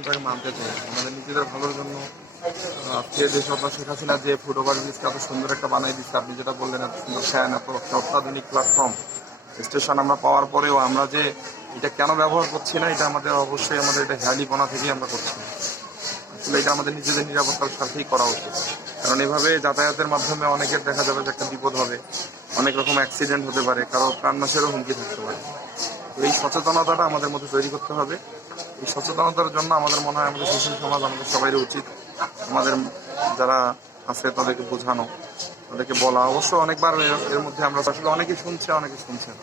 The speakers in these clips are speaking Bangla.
সচেতনতাকে মানতে চাই। আমাদের নিজেদের ভালোর জন্য আজকে দেশ অর্থাৎ শেখ হাসিনা যে ফুট ওভারব্রিজকে এত সুন্দর একটা বানাই দিচ্ছে, আপনি যেটা বললেন এত সুন্দর ফ্যান, এত একটা অত্যাধুনিক প্ল্যাটফর্ম স্টেশন আমরা পাওয়ার পরেও আমরা যে এটা কেন ব্যবহার করছি না, এটা আমাদের অবশ্যই আমাদের এটা হেয়ালিপনা থেকেই আমরা করছি না। আসলে এটা আমাদের নিজেদের নিরাপত্তার স্বার্থেই করা উচিত। কারণ এভাবে যাতায়াতের মাধ্যমে অনেকের দেখা যাবে যে একটা বিপদ হবে, অনেক রকম অ্যাক্সিডেন্ট হতে পারে, কারো প্রাণনাশেরও হুমকি থাকতে পারে। তো এই সচেতনতাটা আমাদের মধ্যে তৈরি করতে হবে। এই সচেতনতার জন্য আমাদের মনে হয় আমাদের সুশীল সমাজ, আমাদের সবাই উচিত আমাদের যারা আছে তাদেরকে বোঝানো, তাদেরকে বলা। অবশ্য অনেকবার এর মধ্যে আমরা আসলে অনেকে শুনছে, অনেকে শুনছে না,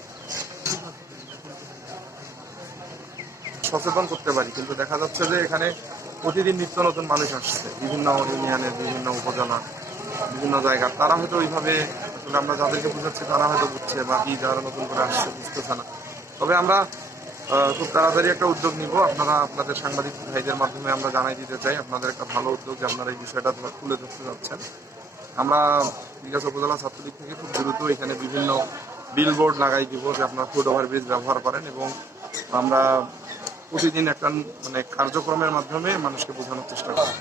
সচেতন করতে পারি। কিন্তু দেখা যাচ্ছে যে এখানে প্রতিদিন নিত্য নতুন মানুষ আসছে বিভিন্ন ইউনিয়নের, বিভিন্ন উপজেলা, বিভিন্ন জায়গা। তারা হয়তো ওইভাবে আসলে আমরা যাদেরকে বুঝাচ্ছি তারা হয়তো বুঝছে, বা কি যারা নতুন করে আসছে বুঝতেছে না। তবে আমরা খুব তাড়াতাড়ি একটা উদ্যোগ নিব। আপনারা আপনাদের সাংবাদিক ভাইদের মাধ্যমে আমরা জানাই দিতে চাই আপনাদের একটা ভালো উদ্যোগ যে আপনারা এই বিষয়টা তুলে ধরতে যাচ্ছেন। আমরা দিঘাচা উপজেলা ছাত্রলীগ থেকে খুব দ্রুত এখানে বিভিন্ন বিলবোর্ড লাগাই দিব যে আপনারা ফুট ওভারব্রিজ ব্যবহার করেন, এবং আমরা প্রতিদিন একটা মানে কার্যক্রমের মাধ্যমে মানুষকে বোঝানোর চেষ্টা করি।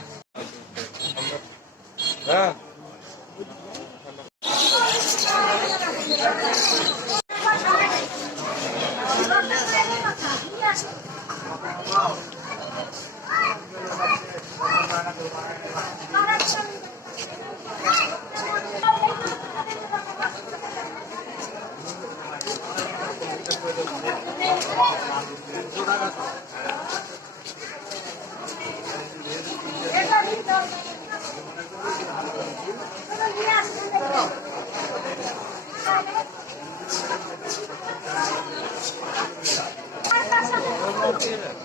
হ্যাঁ, Okay, good.